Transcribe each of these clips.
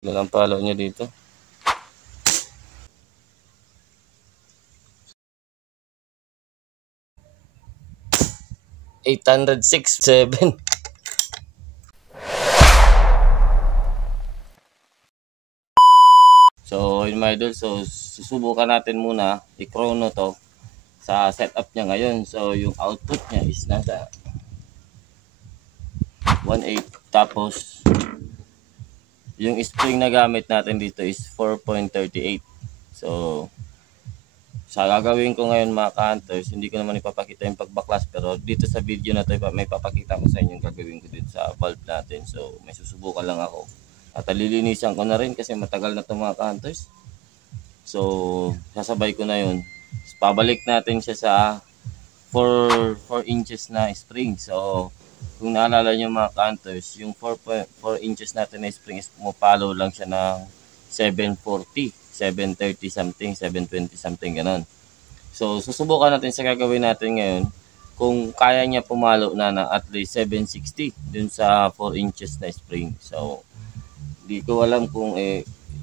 Ilan ang follow nyo dito? $806.7. So, yun mga idol. So, susubukan natin muna i-chrono to sa setup niya ngayon. So, yung output niya is nasa 1.8. Tapos, yung spring na gamit natin dito is 4.38. So, sa gagawin ko ngayon mga ka-hunters, hindi ko naman ipapakita yung pagbaklas, pero dito sa video na to may papakita ko sa inyo yung gagawin ko dito sa valve natin. So may susubukan lang ako at lilinisan ko na rin kasi matagal na ito mga ka-hunters. So sasabay ko na yun, pabalik natin siya sa 4 inches na spring. So kung naalala nyo mga ka-hunters, yung 4 inches natin na spring is pumapalo lang siya ng 740, 730 something, 720 something, ganon. So, susubukan natin sa gagawin natin ngayon kung kaya niya pumalo na ng at least 760 dun sa 4 inches na spring. So, di ko alam kung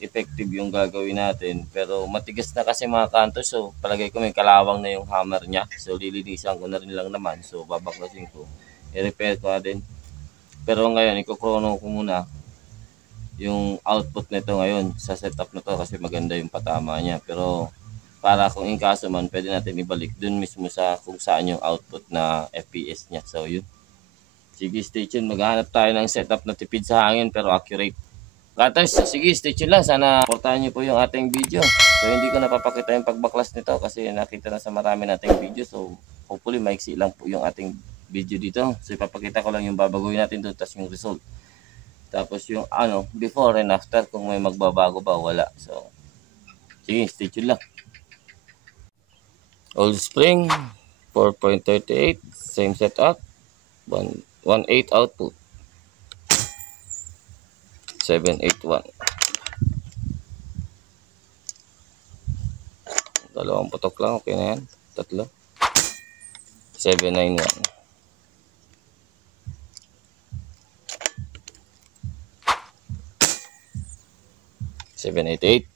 effective yung gagawin natin. Pero matigas na kasi mga kanto. So, palagay ko may kalawang na yung hammer niya. So, lilinisan ko na rin lang naman. So, babaklasin ko. I-repair ko na din. Pero ngayon, ikokrono ko muna yung output nito ngayon sa setup na to kasi maganda yung patama niya. Pero para kung in kaso man, pwede natin ibalik dun mismo sa kung saan yung output na FPS niya. So yun. Sige, stay tuned. Maghanap tayo ng setup na tipid sa hangin pero accurate. Guys, sige, stay tuned lang. Sana supportahan niyo po yung ating video. So hindi ko napapakita yung pagbaklas nito kasi nakita na sa marami nating video. So hopefully maiksi lang po yung ating video dito. So ipapakita ko lang yung babaguhin natin doon tapos yung result. Tapos yung before and after kung may magbabago ba wala. So sige, stay tuned lang. Old spring 4.38, same setup, 1.8 output, 781. Dalawang putok lang, okay na yan. Tatlo. 791. 788.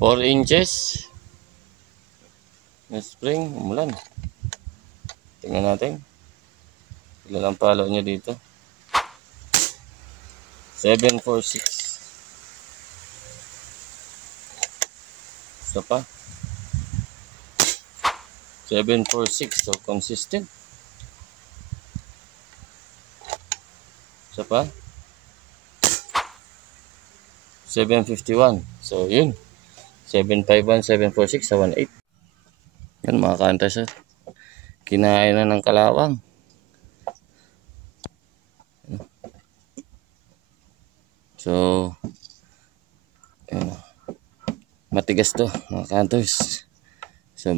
4 inches. Yung spring, umulan. Tingnan natin. Ilan ang follow nyo dito? 746. Isa pa. 746. So, consistent. Isa pa. 751. So, yun. 751, 746 sa 18. Yan mga kantas. Kinain na ng kalawang. So, yun. Matigas to mga kantas. So,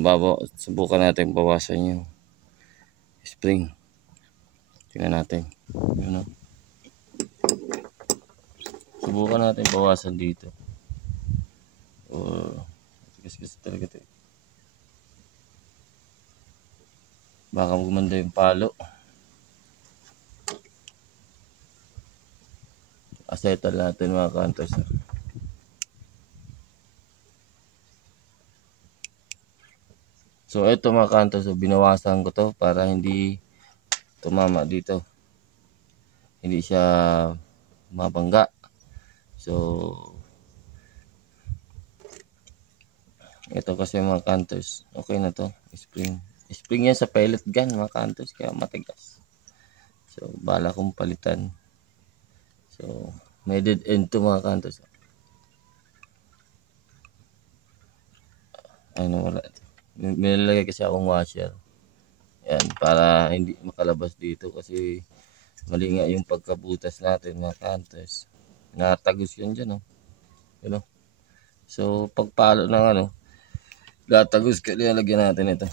subukan natin bawasan yung spring. Tingnan natin. Yun, subukan natin bawasan dito. Matigas talaga ito. Baka gumanda yung palo. Asetal natin mga kantas. So ito mga kantas, so binawasan ko to para hindi tumama dito. Hindi siya mabangga. So ito kasi mga kantos, okay na to. Spring yan sa pellet gun mga kantos, kaya matigas. So bala kong palitan. So may dead end to mga kantos. Ano wala. May nilagay kasi akong washer. Yan, para hindi makalabas dito kasi mali nga yung pagkabutas natin mga kantos. Natagos yun dyan, oh. You know? So pagpalo ng latagos, kaya lagyan natin ito.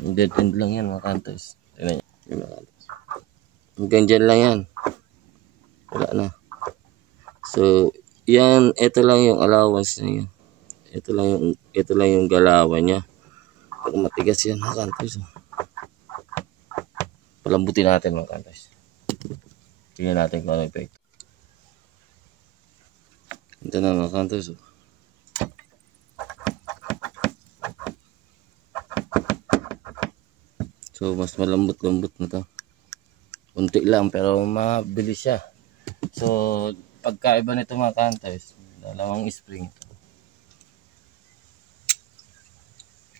Dead end lang yan mga hunters. Tignan nyo. Hanggang dyan lang yan. Wala na. So, yan, ito lang yung allowance niya. Ito lang yung galawan niya. Pag matigas yan mga hunters. Palambutin natin mga hunters. Tingnan natin kung ano effect. Ito na mga hunters. So, mas malambot-lambot na to. Kunti lang pero mabilis siya. So, pagkaiba nito mga hunters, dalawang spring ito.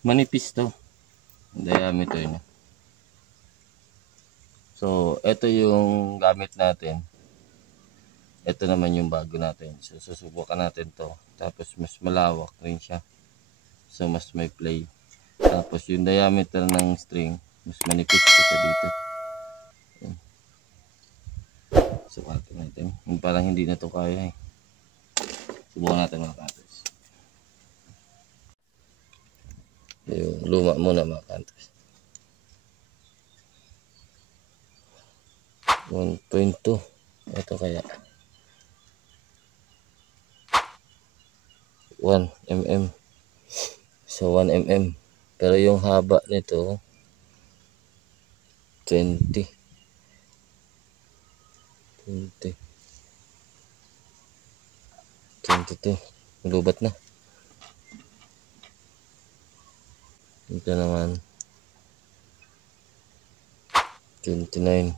Manipis to. Ang diameter niya. So, ito yung gamit natin. Ito naman yung bago natin. So, susubukan natin to. Tapos, mas malawak rin siya. So, mas may play. Tapos, yung diameter ng string, mas manipis siya dito. Subukan natin. Parang hindi na to kaya eh. Subukan natin mga hunters. Yung luma muna mga hunters. 1.2. Ito kaya 1 mm. So 1 mm. Pero yung haba nito 20. 22. Lubat na. Ito naman 29.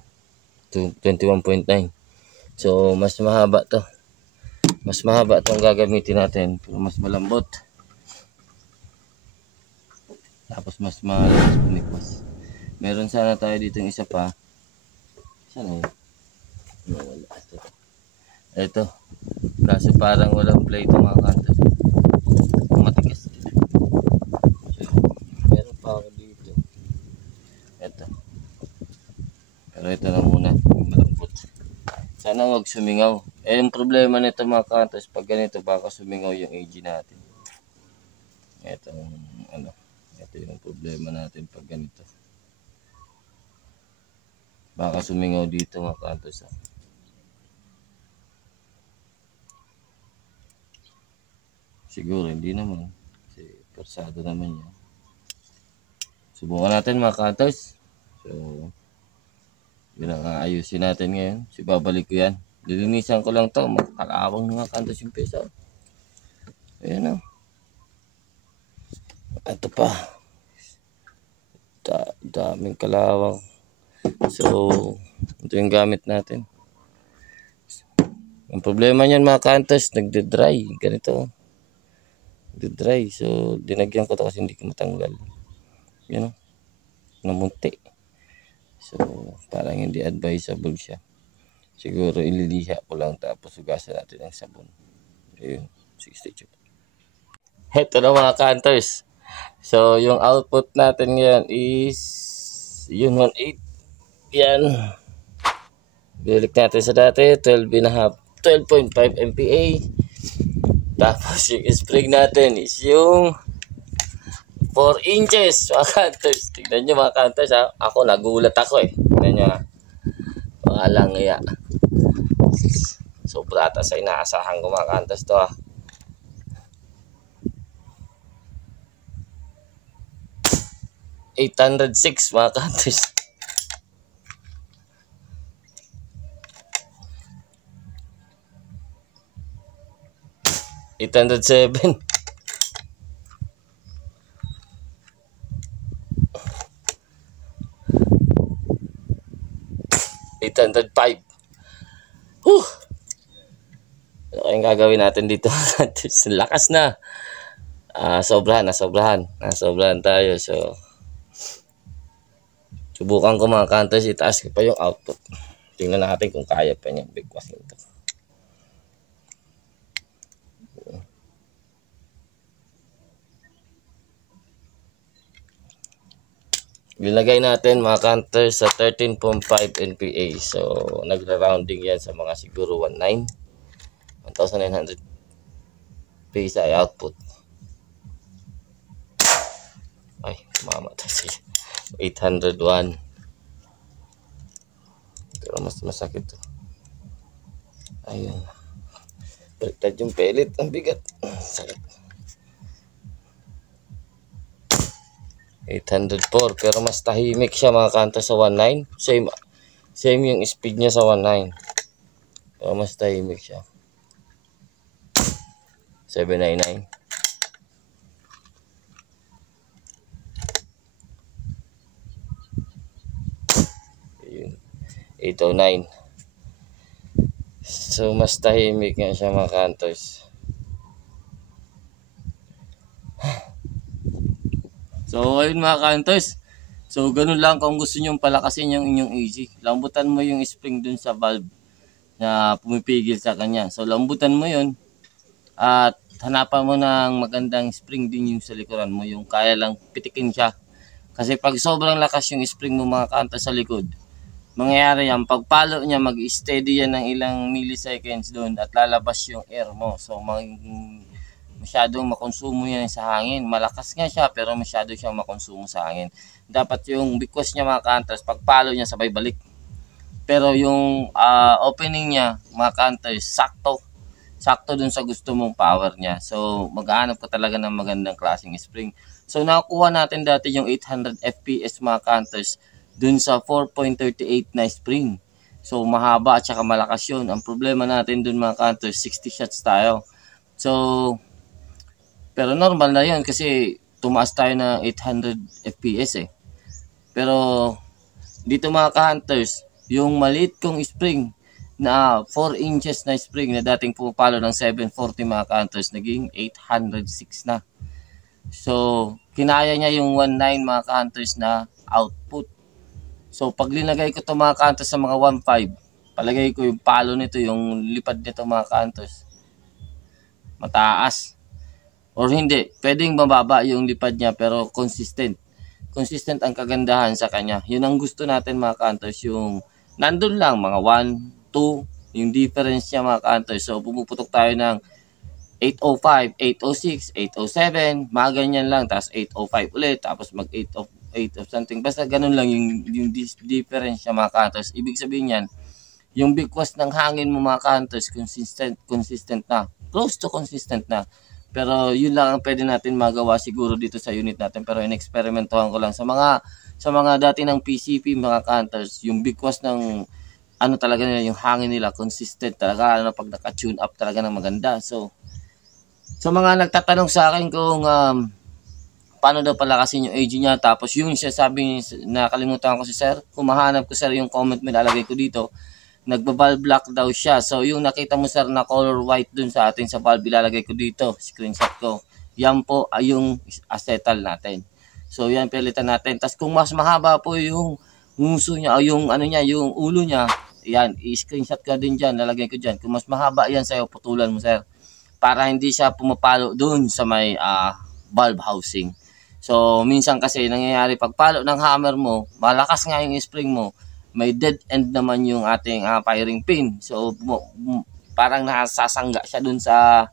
21.9. So mas mahaba to. Mas mahaba itong gagamitin natin. Pero mas malambot. Tapos mas malakas pumikwas. Meron sana tayo dito isa pa. Sana yun? Wala. Ito. Kaso parang walang play ito mga hunters. Matigas dito. Meron pa ako dito. Ito. Pero ito na muna. Malambot. Sana huwag sumingaw. Eh yung problema nito mga hunters, pag ganito baka sumingaw yung AG natin. Ito yung problema natin pag ganito. Baka sumingaw dito mga hunters. Siguro hindi naman. Kasi persado naman yan. Subukan natin mga hunters. So, yun ang aayusin natin ngayon. So, babalik ko yan. Lilinisan ko lang to. Makalawang na mga hunters yung pesa. Ayan o. Ito pa. Daming kalawang. So, ito yung gamit natin. Ang problema niyan mga hunters, nagde-dry. Ganito. Nagde-dry. So, dinagyan ko to kasi hindi ko matanggal. Yun o. Namunti. So, parang hindi advisable siya. Siguro ililiha ko lang tapos hugasan natin ng sabon. Ayun. Sige, stay tuned. Ito na mga hunters. So, yung output natin ngayon is yun 1.8. Yan. Bilik natin sa dati. 12.5 MPa. Tapos yung spring natin is yung 4 inches mga hunters. Tignan nyo mga hunters ha. Ako nagulat ako eh. Tignan nyo ha. Mga langya. Sobra ata sa inaasahan ko mga hunters to ha. $806 mga hunters. $807. $805. Ano kayong gagawin natin dito? Lakas na. Nasobrahan tayo. So, subukan ko mga hunters, itaas ko pa yung output. Tingnan natin kung kaya pa niya bigwas nito. Ilagay natin mga hunters sa 13.5 NPA. So, nagra-rounding yan sa mga siguro 1,900 PSI output. Ay, mama to siya. 801. Pero mas masakit to. Ayun. Baliktad yung pellet. Ang bigat. Sakit. 804. Pero mas tahimik siya mga kanto sa 19. Same yung speed niya sa 19. Pero mas tahimik siya. 799. Ayun. 809. So mas tahimik nga siya mga kantos. So ayun mga kantos. So ganun lang kung gusto nyo palakasin yung inyong AG. Lambutan mo yung spring dun sa valve na pumipigil sa kanya. So lambutan mo yun. At hanapan mo ng magandang spring din yung sa likuran mo. Yung kaya lang pitikin siya. Kasi pag sobrang lakas yung spring mo mga kantos sa likod, mangyayari yan, pagpalo niya, mag-steady yan ng ilang milliseconds doon at lalabas yung air mo. So, masyadong makonsumo yan sa hangin. Malakas nga siya, pero masyado siyang makonsumo sa hangin. Dapat yung because niya mga counters, pagpalo niya, sabay balik. Pero yung opening niya, mga counters, sakto dun sa gusto mong power niya. So, maghahanap ka talaga ng magandang klaseng spring. So, nakakuha natin dati yung 800 FPS mga counters dun sa 4.38 na spring. So mahaba at saka malakas yun. Ang problema natin dun mga counters, 60 shots tayo. So pero normal na yun kasi tumaas tayo na 800 FPS eh. Pero dito mga counters, yung maliit kong spring na 4 inches na spring na dating pumapalo ng 740 mga counters, naging 806 na. So kinaya niya yung 19 mga counters na output. So pag linagay ko ito mga counters sa mga 1.5, palagay ko yung palo nito, yung lipad nito mga counters, mataas. Or hindi, pwedeng mababa yung lipad niya pero consistent. Consistent ang kagandahan sa kanya. Yun ang gusto natin mga counters, yung nandun lang mga 1, 2, yung difference niya mga counters. So pumuputok tayo ng 805, 806, 807, mga ganyan lang. Tapos 805 ulit, tapos mag 8 of something. Basta ganun lang yung difference niya mga counters. Ibig sabihin yan, yung bigwas ng hangin mo mga counters, consistent na. Close to consistent na. Pero yun lang ang pwede natin magawa siguro dito sa unit natin. Pero in-experimentohan ko lang sa mga dati ng PCP mga counters, yung bigwas ng ano talaga nila, yung hangin nila consistent talaga, ano, pag naka-tune up talaga ng maganda. So mga nagtatanong sa akin kung paano daw palakasin yung AG niya, tapos yung siya sabi, nakalimutan ko si sir, kung mahanap ko sir yung comment mo ilalagay ko dito, nagba-valve black daw siya. So yung nakita mo sir na color white dun sa atin sa valve, ilalagay ko dito, screenshot ko. Yan po ay yung acetal natin. So yan pilitan natin. Tapos kung mas mahaba po yung nguso niya o yung ano niya, yung ulo niya, yan, i-screenshot ka din dyan, lalagay ko dyan. Kung mas mahaba yan sa'yo, putulan mo sir, para hindi siya pumapalo dun sa may valve housing. So minsan kasi nangyayari pagpalo ng hammer mo, malakas nga yung spring mo, may dead end naman yung ating firing pin. So parang nasasangga siya dun sa,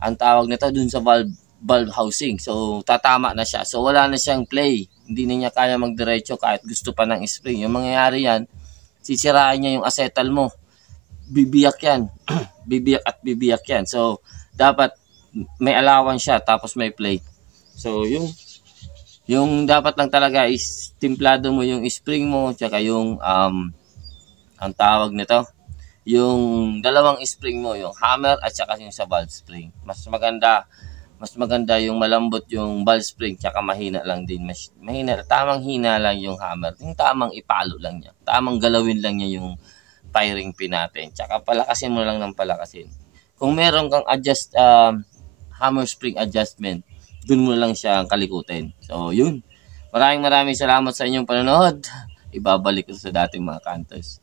ang tawag nito, dun sa valve housing. So tatama na siya. So wala na siyang play. Hindi na niya kaya magdiretso kahit gusto pa ng spring. Yung mangyayari yan, sisirain niya yung acetal mo. Bibiyak yan. bibiyak yan. So dapat may allowance siya tapos may play. So yung dapat lang talaga is timplado mo yung spring mo, tsaka yung ang tawag nito, yung dalawang spring mo, yung hammer at saka yung sa valve spring. Mas maganda yung malambot yung valve spring, tsaka mahina lang din. Mahina, tamang hina lang yung hammer. Yung tamang ipalo lang niya. Tamang galawin lang niya yung firing pin natin. Tsaka palakasin mo lang ng palakasin. Kung meron kang hammer spring adjustment, dun mo lang siya kalikutin. So, yun. Maraming salamat sa inyong panonood. Ibabalik ko sa dating mga counters.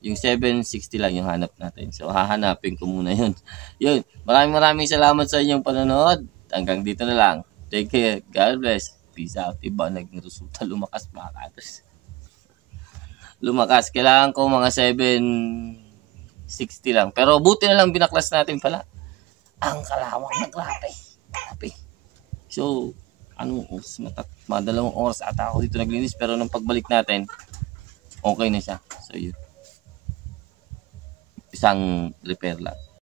Yung 760 lang yung hanap natin. So, hahanapin ko muna yun. Yun. Maraming salamat sa inyong panonood. Hanggang dito na lang. Take care. God bless. Peace out. Iba naging resulta. Lumakas mga counters. Lumakas. Kailangan ko mga 760 lang. Pero buti na lang binaklas natin pala. Ang kalawang na grabe. So, madalawang oras ata ako dito naglinis, pero nung pagbalik natin, okay na siya. So yun. Isang repair lang.